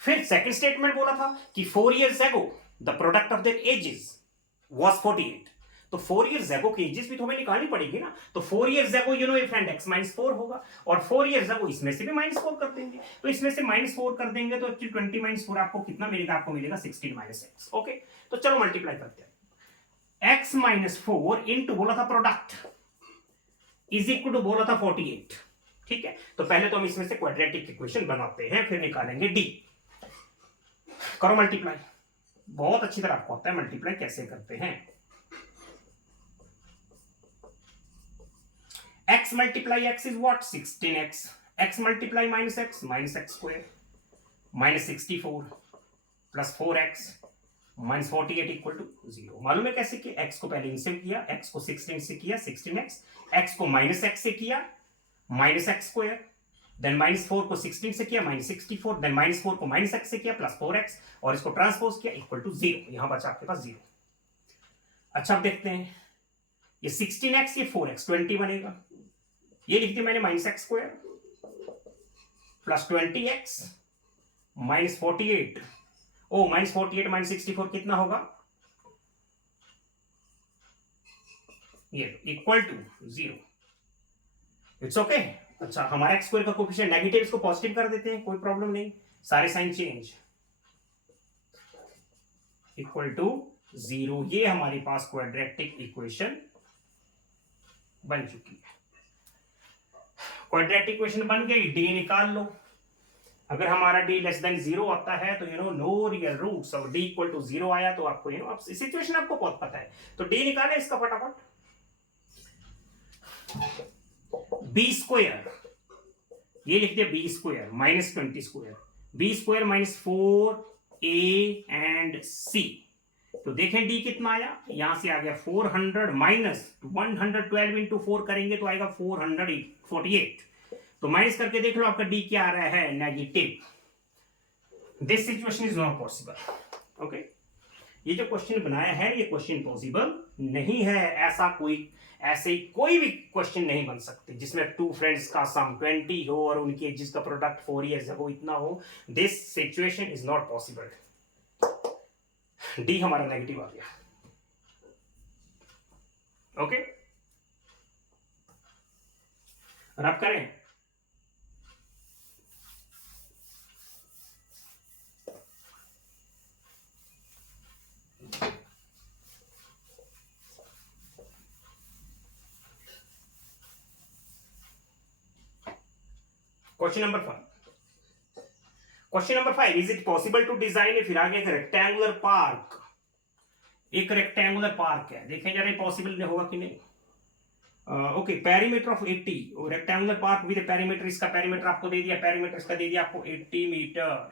फिर सेकंड स्टेटमेंट बोला था कि 4 years ago the product of their edges was 48, तो 4 years ago की एजेस भी तो हमें निकालनी पड़ेगी ना। तो 4 years ago ये फ्रेंड x माइनस 4 होगा, और 4 years ago इसमें से भी -4 कर देंगे, तो इसमें से -4 कर देंगे तो एक्चुअली 20 माइनस 4 आपको कितना मिलेगा, आपको मिलेगा 16 माइनस x, ओके। तो चलो मल्टीप्लाई करते हैं, x माइनस 4 इंटू बोला था प्रोडक्ट इज इक्वल टू बोला था 48, ठीक है, तो पहले तो हम इसमें से क्वाड्रेटिक इक्वेशन बनाते हैं, फिर निकालेंगे डी। करो मल्टीप्लाई, बहुत अच्छी तरह आपको आता है मल्टीप्लाई कैसे करते हैं। x multiply x is what? 16x. x multiply minus x square minus 64 plus 4x minus 48 equal to 0। मालूम है कैसे कि x को पहले इनसे किया, x को 16 से किया 16x, x को माइनस x से किया minus x square, then minus 4 को 16 से किया माइनस 64, देन माइनस 4 को माइनस x से किया प्लस 4x और इसको ट्रांसपोज किया इक्वल टू 0। यहां बचा आपके पास 0। अच्छा अब देखते हैं, ये 16x ये 4x 20 बनेगा, ये लिख दिया मैंने minus x square plus 20x minus 48, oh minus 48 minus 64 कितना होगा, ये इक्वल टू 0। It's okay. अच्छा हमारा एक्स स्क्वायर का कोफिशिएंट नेगेटिव, इसको पॉजिटिव कर देते हैं, कोई प्रॉब्लम नहीं, सारे साइन चेंज, इक्वल टू 0। ये हमारे पास क्वाड्रेटिक इक्वेशन बन चुकी है। क्वाड्रेटिक इक्वेशन बन गई, डी निकाल लो। अगर हमारा डी लेस देन 0 आता है तो नो रियल रूट्स, और डी इक्वल टू 0 आया तो आपको अब सिचुएशन आपको बहुत पता है, तो डी निकाले इसका फटाफट। बी स्क्वायर, ये लिख दिया b square minus 20 square, b square minus 4a and c, तो देखें डी कितना आया, यहां से आ गया 400 माइनस 112 इंटू 4 करेंगे तो आएगा 448, तो माइनस करके देख लो आपका डी क्या आ रहा है, negative. This situation is not possible. Okay, ये जो क्वेश्चन बनाया है ये क्वेश्चन पॉसिबल नहीं है, ऐसे कोई भी क्वेश्चन नहीं बन सकते जिसमें टू फ्रेंड्स का सम 20 हो और उनकी एजेस का प्रोडक्ट 4 इयर्स हो, इतना हो। This situation is not possible. D हमारा नेगेटिव आ गया। ओके, और आप करें question number 5। Question number 5, is it possible to design, फिर आगे एक रेक्टेंगुलर पार्क, एक रेक्टेंगुलर पार्क है, देखें जरा पॉसिबल होगा कि नहीं। Okay, perimeter of 80, rectangular park with perimeter, इसका पेरीमीटर आपको दे दिया, पेरीमीटर इसका दे दिया आपको 80 मीटर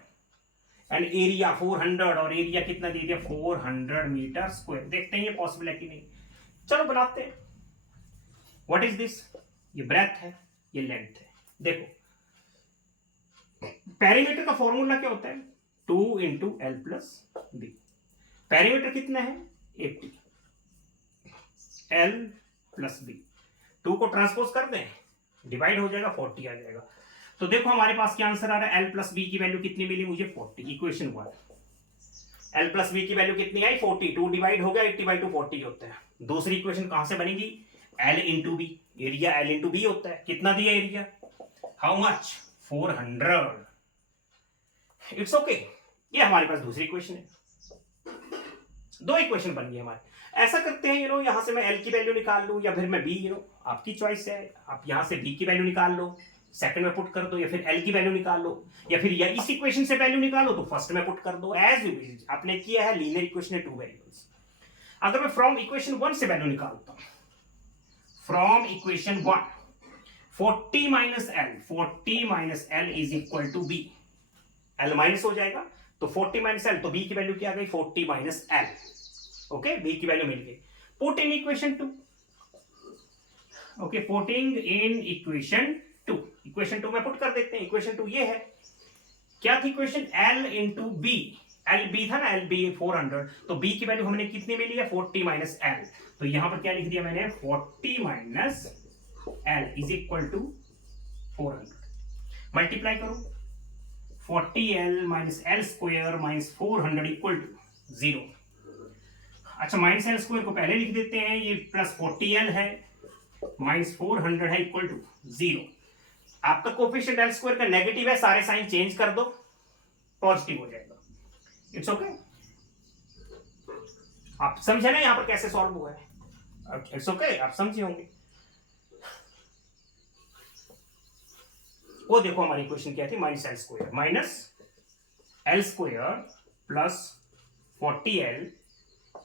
एंड एरिया 400, और एरिया कितना दे दिया 400 मीटर स्क्वायर। देखते हैं ये पॉसिबल है कि नहीं, चलो बनाते हैं। व्हाट इज दिस, ये ब्रेथ है, ये लेंथ है। देखो पेरीमीटर का फॉर्मूला क्या होता है, 2 into l plus b. Perimeter कितना है 80, एल प्लस बी, 2 को ट्रांसपोज कर दें डिवाइड हो जाएगा 40 आ जाएगा। तो देखो हमारे पास क्या आंसर आ रहा है, एल प्लस बी की वैल्यू कितनी मिली मुझे 40, इक्वेशन 1। एल प्लस बी की वैल्यू कितनी आई 40, 2 डिवाइड हो गया 80/2 40 होता है। दूसरी इक्वेशन कहां से बनेगी, l into b, area l into b होता है, कितना दिया area, how much 400। It's okay, ये हमारे पास दूसरी इक्वेशन है। 2 इक्वेशन बन गई हमारे। ऐसा करते हैं यहां से मैं एल की वैल्यू निकाल लूं या फिर मैं बी, आपकी चॉइस है, आप यहां से बी की वैल्यू निकाल लो, सेकंड में पुट कर दो, या फिर एल की वैल्यू निकाल लो, या फिर या इस इक्वेशन से वैल्यू निकालो तो फर्स्ट में पुट कर दो, एज यू विश। आपने किया है लीनियर इक्वेशन है 2 वेरिएबल्स। अगर मैं फ्रॉम इक्वेशन 1 से वैल्यू निकालता हूं, from equation 1 40 minus l is equal to b, l minus हो जाएगा तो 40 माइनस एल, तो बी की वैल्यू क्या आ गई 40 माइनस एल। ओके, बी की वैल्यू मिल गई। Put in equation 2, okay, putting in equation 2, equation 2 में पुट कर देते हैं। इक्वेशन 2 ये है, क्या थी equation, l into b, l b था ना, एल बी 400, तो बी की वैल्यू हमने कितनी मिली है 40 माइनस एल, तो यहां पर क्या लिख दिया मैंने 40 minus l is equal to 400। Multiply करो, 40l minus l square minus 400 equal to 0। अच्छा माइनस एल स्क्वायर को पहले लिख देते हैं, ये प्लस 40l है माइनस 400 है इक्वल टू 0। आपका कोफिशिएंट एल स्क्वायर का नेगेटिव है, सारे साइन चेंज कर दो, पॉजिटिव हो जाएगा। इट्स ओके, आप समझे ना यहां पर कैसे सॉल्व हुआ है। इट्स ओके, आप समझे होंगे। वो देखो हमारी इक्वेशन क्या थी, minus l square plus 40l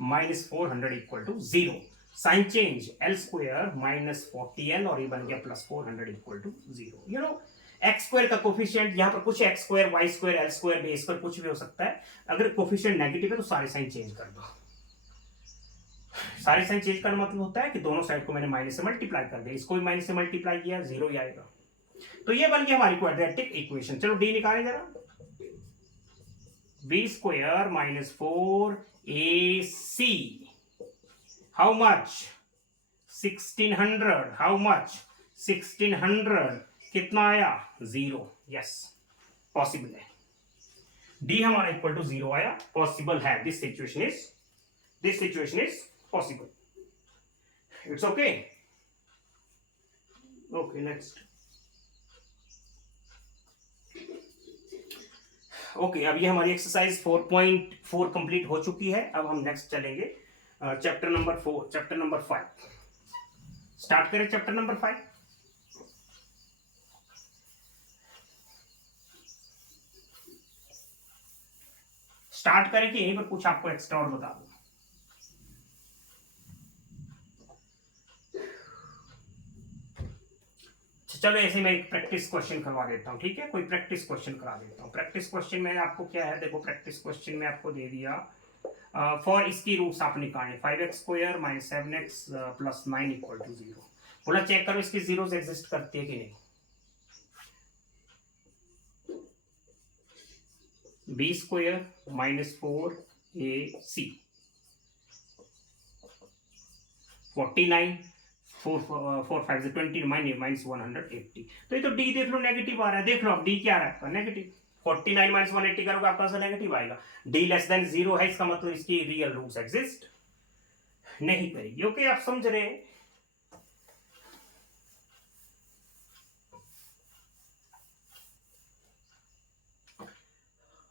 minus 400 equal to 0। Sign change l square minus 40l और ये बन गया plus 400 equal to 0। You know x square का कोफिशिएंट यहाँ पर कुछ x square y square l square base पर कुछ भी हो सकता है। अगर कोफिशिएंट नेगेटिव है तो सारे साइन चेंज कर दो। सारे साइन चेंज करना मतलब होता है कि दोनों साइड को मैंने माइनस से मल्टीप्लाई कर दिया, इसको भी माइनस से मल्टीप्लाई किया, 0 ही आएगा। तो ये बन गया हमारी क्वाड्रेटिक इक्वेशन। चलो डी निकालें जरा, b square minus 4ac how much 1600, how much 1600 कितना आया 0। यस पॉसिबल है, डी हमारा इक्वल टू 0 आया, पॉसिबल है। This situation is possible, it's okay. Okay next. Okay अब ये हमारी एक्सरसाइज 4.4 कंप्लीट हो चुकी है। अब हम नेक्स्ट चलेंगे चैप्टर नंबर 5। स्टार्ट करें चैप्टर नंबर 5। स्टार्ट करें कि यहीं पर कुछ आपको एक्स्ट्रा और बता दूं। चलो ऐसे मैं एक प्रैक्टिस क्वेश्चन करवा देता हूं, ठीक है, कोई प्रैक्टिस क्वेश्चन करा देता हूं। प्रैक्टिस क्वेश्चन में आपको क्या है, देखो प्रैक्टिस क्वेश्चन में आपको दे दिया फॉर इसकी रूट्स आप निकालें 5x square minus 7x plus 9 equal to 0। बोला चेक करो इसकी जीरोस एग्जिस्ट करती है कि नहीं। B square minus 4ac 49 4 5 20 minus 180। तो ये तो डी देख लो नेगेटिव आ रहा है, देख लो अब डी क्या आ रहा है नेगेटिव। 49 माइनस 180 करोगे आपका आंसर नेगेटिव आएगा। डी लेस देन 0 है, इसका मतलब इसकी रियल रूट्स एग्जिस्ट नहीं करेगी। ओके आप समझ रहे हैं।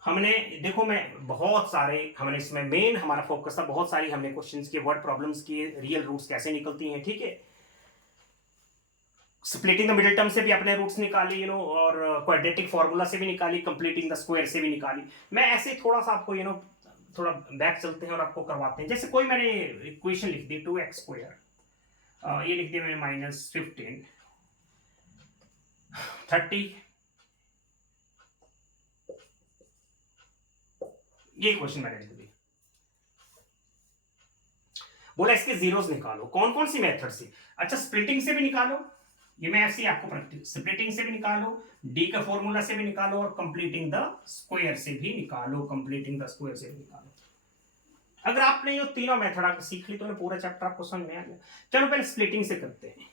हमने देखो मैं बहुत सारे हमने इसमें मेन हमारा फोकस था, बहुत सारी हमने क्वेश्चंस के वर्ड प्रॉब्लम्स की, रियल रूट्स कैसे निकलती हैं, ठीक है। स्प्लिटिंग द मिडिल टर्म से भी अपने रूट्स निकाली, और क्वाड्रेटिक फार्मूला से भी निकाली, कंप्लीटिंग द स्क्वायर से भी निकाली। मैं ऐसे थोड़ा सा आपको थोड़ा बैक चलते हैं और आपको करवाते हैं। जैसे कोई मैंने इक्वेशन लिख दी 2x स्क्वायर, ये लिख दिया मैंने माइनस 15 30, ये क्वेश्चन मैंने लिख दी। बोला इसके जीरोस निकालो, कौन कौन सी मेथड से। अच्छा स्प्लिटिंग से भी निकालो, ये मैं ऐसे ही आपको प्रैक्टिस, स्प्लिटिंग से भी निकालो, डी का फॉर्मूला से भी निकालो, और कंप्लीटिंग द स्क्वायर से भी निकालो, कंप्लीटिंग द स्क्वायर से भी निकालो। अगर आपने ये तीनों मेथड आप सीख ली तो पूरा चैप्टर आपको समझ में आ गया। चलो पहले स्प्लिटिंग से करते हैं।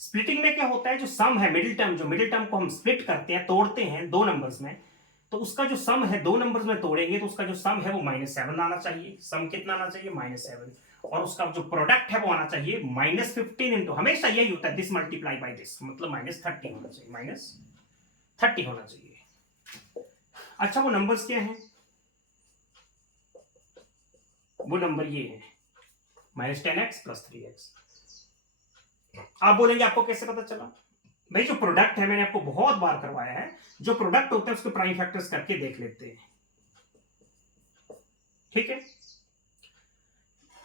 स्प्लिटिंग में क्या होता है, जो सम है मिडिल टर्म, जो मिडिल टर्म को हम स्प्लिट करते हैं, तोड़ते हैं दो नंबर्स में, तो उसका जो सम है दो नंबर्स में तोड़ेंगे तो उसका जो सम है वो -7 आना चाहिए। सम कितना आना चाहिए -7, और उसका जो प्रोडक्ट है वो आना चाहिए -15 इंटू, हमेशा यही होता है दिस मल्टीप्लाई बाय दिस, मतलब -30 होना चाहिए, -30 होना चाहिए। अच्छा वो नंबर्स क्या हैं, वो नंबर ये है -10x + 3x। आप बोलेंगे आपको कैसे पता चला, भाई जो प्रोडक्ट है मैंने आपको बहुत बार करवाया है, जो प्रोडक्ट होता है उसके प्राइम फैक्टर्स करके देख लेते हैं, ठीक है।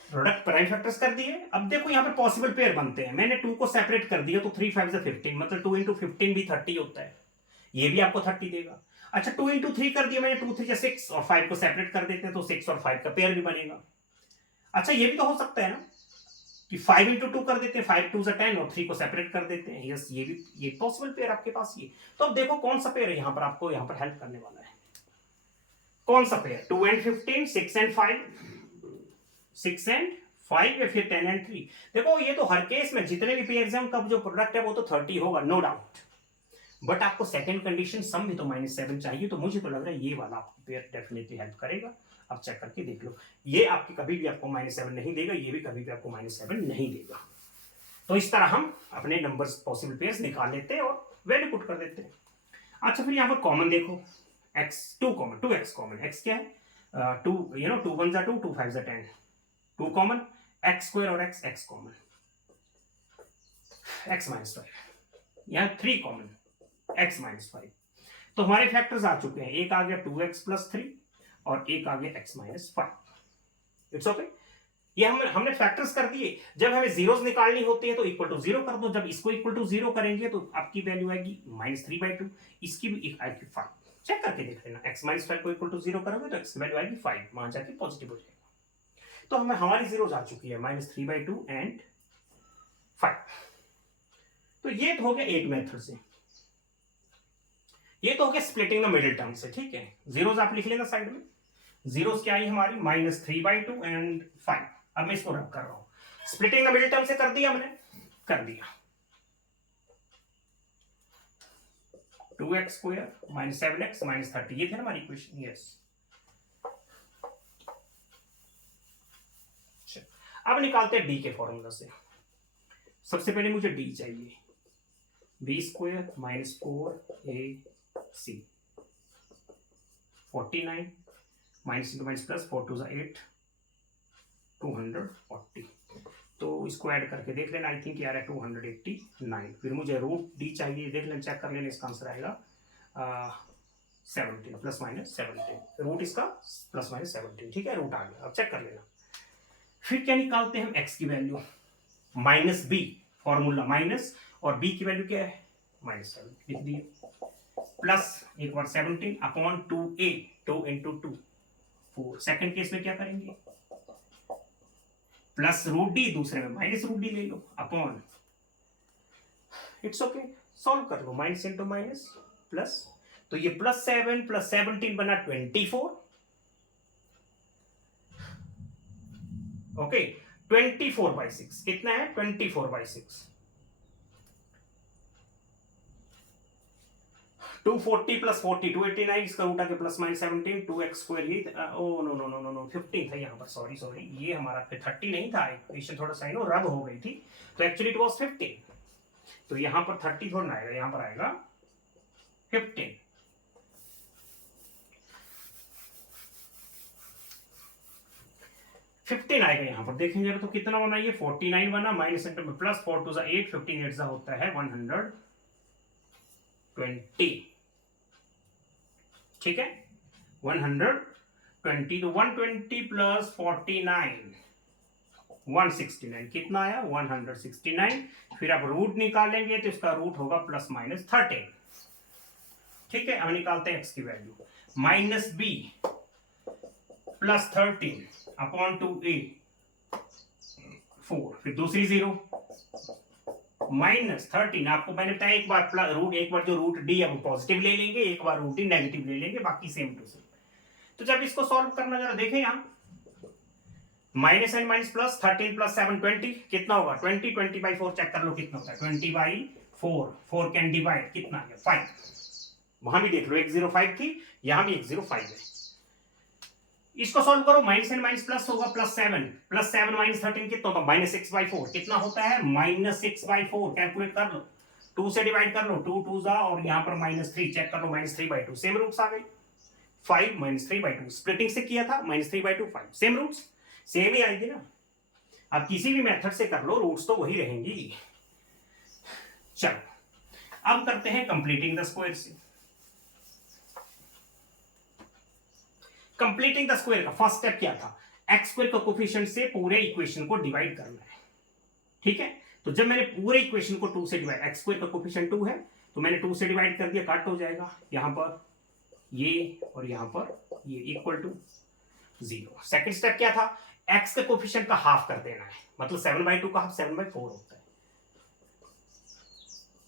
प्रोडक्ट प्राइम फैक्टर्स कर दिए। अब देखो यहाँ पे पॉसिबल पेयर बनते हैं, मैंने 2 को सेपरेट कर दिया तो 3 5 15, मतलब 2 × 15 भी 30 होता है, ये भी आपको 30 देगा। अच्छा 2 × 3 कर दिया मैंने, 2 3 6, और 5 को सेपरेट कर देते हैं तो 6 और 5 का पेयर भी बनेगा। अच्छा ये भी तो हो सकता है ना कि 5 × 2 कर देते हैं, 5 2 10 और 3 को सेपरेट कर देते हैं। यस ये पॉसिबल पेयर आपके पास ये। तो अब देखो कौन सा पेयर है यहाँ पर आपको यहाँ पर हेल्प करने वाला है, कौन सा पेयर, 2 and 15, 6 and 5, 6 and 5 या फिर 10 and 3। देखो ये तो हर केस में जितने भी पेयर्स हैं उनका जो प्रोडक्ट है वो तो 30 होगा, नो डाउट, बट आपको सेकंड कंडीशन सम भी तो -7 चाहिए, तो मुझे तो लग रहा है ये वाला आपको पेयर डेफिनेटली हेल्प करेगा। आप चेक करके देख लो, ये आपकी कभी भी आपको -7 नहीं देगा, ये भी कभी भी आपको -7 नहीं देगा। तो इस तरह हम अपने नंबर्स पॉसिबल पेयर्स निकाल लेते हैं और वैल्यू पुट कर देते हैं। अच्छा फिर यहाँ पर कॉमन देखो, x2 common, 2x common, x क्या है 2, 2 1 2, 2 5 10, 2 कॉमन, x² और x कॉमन, x -5, यहाँ 3 कॉमन, x माइनस 5। तो हमारे फैक्टर्स आ चुके हैं, एक आ गया 2x प्लस 3 और एक आ गया x माइनस 5। इट्स ओके, ये हमने फैक्टर्स कर दिए। जब हमें जीरोस निकालनी होती है तो इक्वल टू 0 कर दो, जब इसको इक्वल टू 0 करेंगे तो आपकी वैल्यू आएगी -3/2, इसकी भी आएगी 5। चेक करके देख लेना, x माइनस 5 को इक्वल टू 0 करोगे तो x की वैल्यू आएगी 5, वहां जाके पॉजिटिव हो जाएगा। तो हमारी जीरोस आ चुकी है -3/2 एंड 5। तो ये तो हो गया एक मेथड से, ये तो हो गया स्प्लिटिंग द मिडिल टर्म से। ठीक है, जीरोस आप लिख लेना साइड में। जीरोस क्या आई हमारी -3/2 एंड 5। अब मैं इसको रब कर रहा हूं, स्प्लिटिंग द मिडिल टर्म से कर दिया हमने, कर दिया 2x स्क्वायर -7x -30, ये थे ना हमारी इक्वेशन। यस, अब निकालते हैं d के फॉर्मूला से। सबसे पहले मुझे d चाहिए, b square -4ac 49 minus into minus plus 4 2 8 240। तो इसको ऐड करके देख लेना, आई थिंक यार है 289। फिर मुझे रूट डी चाहिए, देख लेना, चेक कर लेना, इसका आंसर आएगा 17 प्लस माइनस 17। रूट इसका प्लस माइनस 17, ठीक है, रूट आ गया। अब चेक कर लेना। फिर क्या निकालते हैं हम, x की वैल्यू -b, फॉर्मूला माइनस, और b की वैल्यू क्या है -7 लिख दिए, प्लस एक बार 17 upon 2a, 2 into 2 4। Second case में क्या करेंगे, प्लस रूट डी, दूसरे में माइनस रूट डी ले लो, अपॉन, इट्स ओके, सॉल्व कर लो, माइनस इंटू माइनस प्लस। तो ये +7 + 17 बना 24। ओके, 24/6 कितना है, 24/6। 240 + 40 289, इसका रूट आके प्लस माइनस 17, 2x स्क्वायर ये, oh no no no no no 15 था यहाँ पर, सॉरी सॉरी, ये हमारा 30 नहीं था, इक्वेशन थोड़ा सा रब हो गई थी, तो एक्चुअली इट वाज 15। तो यहाँ पर 30 थोड़ा ना आएगा, यहाँ पर आएगा 15। आएगा यहाँ पर, देखेंगे तो कितना बना, ये 49 बना, माइनस इंटू प्लस 4 2 8, 15 8 होता है 120। ठीक है, 120, तो 120 + 49 169, कितना आया 169। फिर आप रूट निकालेंगे तो इसका रूट होगा प्लस माइनस 13। ठीक है, हम निकालते हैं x की वैल्यू, -b + 13 अपॉन 2a 4, फिर दूसरी 0 -13। आपको मैंने बताया एक बार रूट, एक बार जो रूट डी अब पॉजिटिव ले लेंगे, एक बार रूट डी नेगेटिव ले लेंगे, बाकी सेम टू सेम। तो जब इसको सॉल्व करना जरा देखें, यहाँ माइनस एंड माइनस प्लस 13 + 7 20, कितना होगा 20, 20/4 चेक कर लो कितना होता है, 20/4, 4 कैन डिवाइड, कितना है 5। वहां भी देख लो 105 थी, यहां भी 105 है। इसको सॉल्व करो, माइनस एंड माइनस प्लस होगा +7 + 7 - 13 कितना होगा -6/4, कितना होता है -6/4। कैलकुलेट कर लो, 2 से डिवाइड कर लो, 2 2 जा, और यहाँ पर -3 चेक कर लो, -3/2 सेम रूट्स आ गई। 5 -3/2 स्प्लिटिंग से किया था, -3/2 5 सेम रूट्स, सेम ही आएंगे ना। आप किसी भी मेथड से कर लो, रूट्स तो वही रहेंगी। चलो अब करते हैं कंप्लीटिंग द स्क्वायर से। कंप्लीटिंग द स्क्वायर का फर्स्ट स्टेप क्या था, x स्क्वायर का कोफिशिएंट से पूरे इक्वेशन को डिवाइड करना है। ठीक है, तो जब मैंने पूरे इक्वेशन को 2 से डिवाइड, x स्क्वायर का कोफिशिएंट 2 है, तो मैंने 2 से डिवाइड कर दिया, कट हो जाएगा, यहां पर ये और यहां पर ये इक्वल टू 0। सेकंड स्टेप क्या था, x के कोफिशिएंट का हाफ कर देना है, मतलब 7/2 का हाफ 7/4 होता है।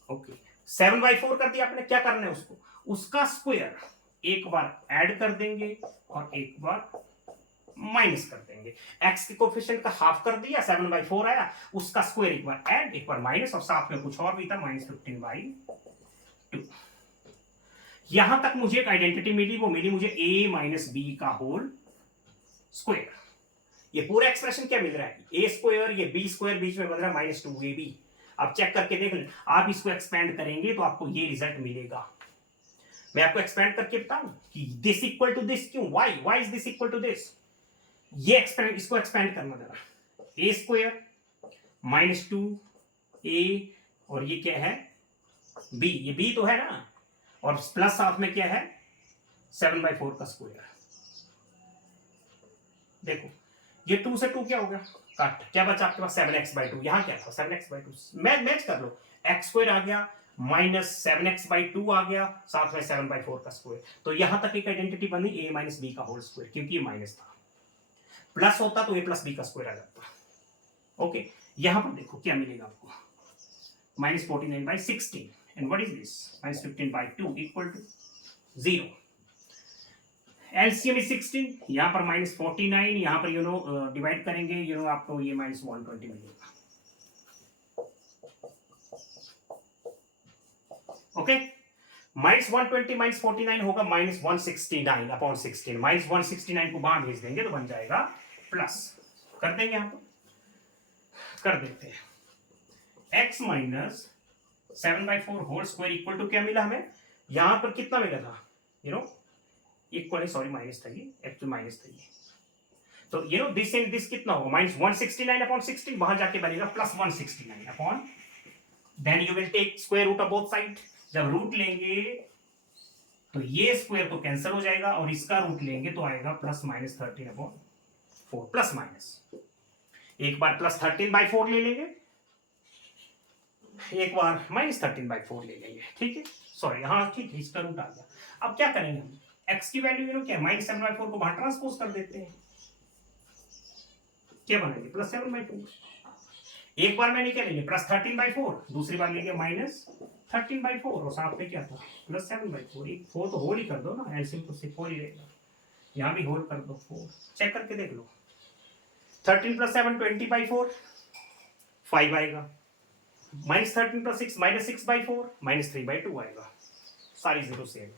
ओके, 7/4 कर दिया आपने, क्या करना है उसको, उसका स्क्वायर एक बार ऐड कर देंगे और एक बार माइनस कर देंगे। x के कोफिशिएंट का हाफ कर दिया, 7/4 आया, उसका स्क्वायर एक बार ऐड एक बार माइनस, और साथ में कुछ और भी था -15/2। यहां तक मुझे एक आइडेंटिटी मिली, वो मिली मुझे a - b का होल स्क्वायर। ये पूरा एक्सप्रेशन क्या मिल रहा है, a स्क्वायर, ये b स्क्वायर बीच में बन रहा है -2ab। अब चेक करके देख लें, आप इसको एक्सपेंड करेंगे तो आपको ये रिजल्ट मिलेगा। मैं आपको एक्सपेंड करके बताऊं कि दिस इक्वल टू दिस क्यों, why is this equal to this, ये एक्सपेंड, इसको एक्सपेंड करना जरा, a स्क्वायर -2a, और ये क्या है b, ये b तो है ना, और प्लस साथ में क्या है 7/4 का स्क्वायर। देखो ये 2 से 2 क्या हो गया कट, क्या बचा आपके पास 7x/2, यहां क्या था 7x/2, मैच कर लो, x स्क्वायर आ गया माइनस 7x/2 आ गया, साथ में 7/4 का स्क्वायर। तो यहां तक एक आइडेंटिटी बनी a माइनस बी का होल स्क्वायर, क्योंकि ये माइनस था, प्लस होता तो a प्लस बी का स्क्वायर आ जाता। ओके, यहां पर देखो क्या मिलेगा आपको, -49/16 and what is this -15/2 equal to 0। LCM is 16, यहां पर -49, यहां पर डिवाइड करेंगे आपको ये -120 मिलेगा। ओके, -120 -49 होगा -169/16, -169 को बाहर भेज देंगे तो बन जाएगा प्लस, कर देंगे यहां पर, कर देते हैं x minus 7/4 whole square equal to क्या मिला हमें, यहां पर कितना मिला था इक्वल, सॉरी माइनस था, ये एक्चुअली माइनस था ये, तो दिस एंड दिस कितना होगा -169/16, वहां जाके बनेगा +169 then you will take square root of both side. जब रूट लेंगे तो ये स्क्वायर तो कैंसिल हो जाएगा और इसका रूट लेंगे तो आएगा +(13/4) प्लस माइनस, एक बार +13/4 ले लेंगे, एक बार -13/4 ले लेंगे, ठीक है, सॉरी हाँ ठीक है, इसका रूट आ गया। अब क्या करेंगे हम, x की वैल्यू क्या है -7/4 को बाहर ट्रांसपोज कर देते हैं, क्या बनाएंगे +7/4, एक बार मैंने क्या ले लिया +13/4, दूसरी बार ले लिया -13/4 और साथ में क्या था +7/4, एक 4 तो होल ही कर दो ना, एलसीएम तो 4 ही रहेगा, यहां भी होल कर दो 4, चेक करके देख लो 13 + 7 20/4 5 आएगा, -13 + 6 -6/4 -3/2 आएगा, सारी जीरो सेम।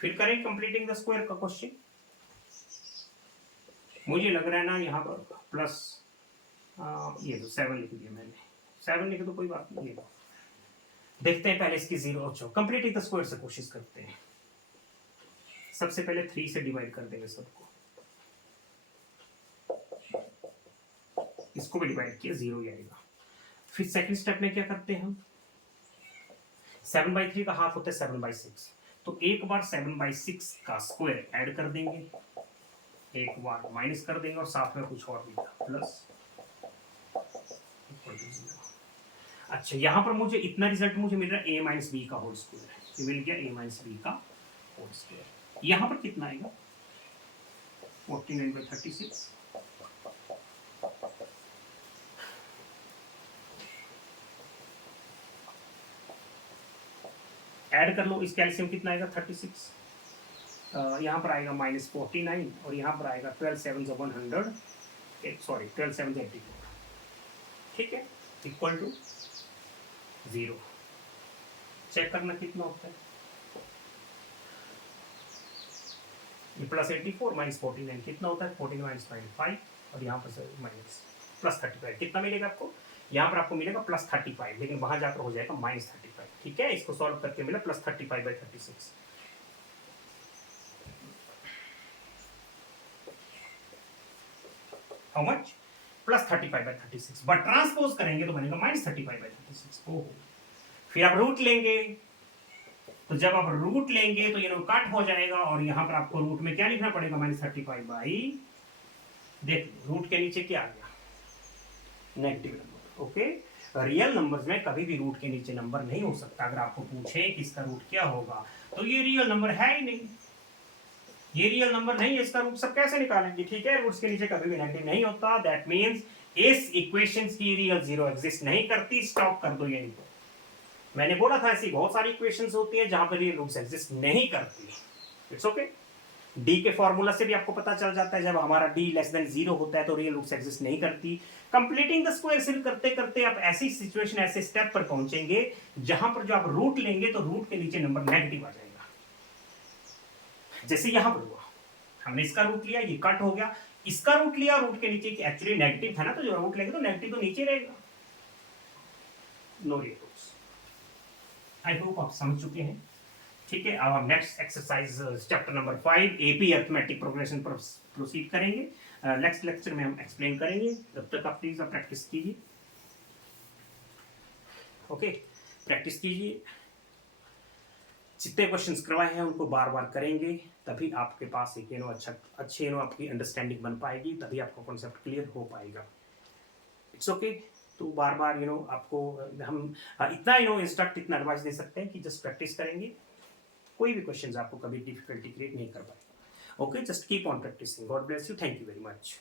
फिर करें कंप्लीटिंग द स्क्वायर का क्वेश्चन, मुझे लग रहा है ना यहाँ पर प्लस ये तो 7 लिख दिया मैंने, 7 लिखे तो कोई बात नहीं है, देखते हैं पहले इसकी जीरो, अच्छा कंप्लीटिंग द स्क्वायर से कोशिश करते हैं। सबसे पहले 3 से डिवाइड कर देंगे सबको, इसको भी डिवाइड किया 0 ही आएगा। फिर सेकंड स्टेप में क्या करते हैं हम, 7/3 का हाफ होता है 7/6, तो एक बार 7/6 का स्क्वायर ऐड कर देंगे, एक बार माइनस कर देंगे और साथ में कुछ और भी प्लस इक्वल टू 0। अच्छा यहाँ पर मुझे इतना रिजल्ट मुझे मिल रहा है a माइनस बी का होल स्क्वायर, ये मिल गया a माइनस बी का होल स्क्वायर। यहाँ पर कितना आएगा 49/36, ऐड कर लो, इस कैल्शियम कितना आएगा 36, यहाँ पर आएगा -49 और यहाँ पर आएगा 12 7 100, सॉरी 12 7 84, ठीक है, इक्वल टू 0। चेक करना कितना होता है, ये +84 -49 कितना होता है 14 - 5 और यहाँ पर माइनस +35 कितना मिलेगा आपको, यहाँ पर आपको मिलेगा +35, लेकिन वहां जाकर हो जाएगा -35, ठीक है, इसको सॉल्व करके मिला +35/36। हाउ मच +35/36, बट ट्रांसपोज करेंगे तो बनेगा -35/36। ओहो, फिर आप रूट लेंगे, तो जब आप रूट लेंगे तो ये कट हो जाएगा और यहाँ पर आपको रूट में क्या लिखना पड़ेगा -35/, देख रूट के नीचे क्या आ गया negative number. Okay, real numbers में कभी भी रूट के नीचे नंबर नहीं हो सकता, अगर आपको पूछे कि इसका रूट क्या होगा तो ये रियल नंबर है ही नहीं, ये रियल नंबर नहीं है, इसका रूट सब कैसे निकालेंगे, ठीक है, रूट्स के नीचे कभी भी नेगेटिव नहीं होता, दैट मींस इस इक्वेशंस की रियल जीरो एग्जिस्ट नहीं करती, स्टॉप कर दो यहीं पर। मैंने बोला था ऐसी बहुत सारी इक्वेशंस होती है जहां पर रियल रूट्स एग्जिस्ट नहीं करती, इट्स ओके। डी के फॉर्मूला से भी आपको पता चल जाता है जब हमारा डी लेस देन 0 होता है तो रियल रूट्स एग्जिस्ट नहीं करती। कंप्लीटिंग द स्क्वायर सिर्फ करते करते आप ऐसी सिचुएशन, ऐसे स्टेप पर पहुंचेंगे जहां पर जो आप रूट लेंगे तो रूट के नीचे नंबर नेगेटिव आ जाएगा, जैसे यहां पर हुआ, हमने इसका रूट लिया, ये कट हो गया, इसका रूट लिया, रूट के नीचे एक्चुअली नेगेटिव था ना, तो जो रूट लेंगे तो नेगेटिव तो नीचे रहेगा, no real roots. I hope आप समझ चुके हैं। ठीक है, अब हम next exercise chapter number 5 AP arithmetic progression पर प्रोसीड करेंगे। नेक्स्ट लेक्चर में हम एक्सप्लेन करेंगे, तब तक आप प्लीज प्रैक्टिस कीजिए। ओके, प्रैक्टिस कीजिए, जितने क्वेश्चंस करवाए हैं उनको बार बार करेंगे, तभी आपके पास एक अच्छी आपकी अंडरस्टैंडिंग बन पाएगी, तभी आपको कॉन्सेप्ट क्लियर हो पाएगा। इट्स ओके, तो बार बार आपको हम इतना इंस्ट्रक्ट, इतना एडवाइस दे सकते हैं कि जस्ट प्रैक्टिस करेंगे, कोई भी क्वेश्चन आपको कभी डिफिकल्टी क्रिएट नहीं कर पाएगा। Okay, just keep on practicing. God bless you, thank you very much.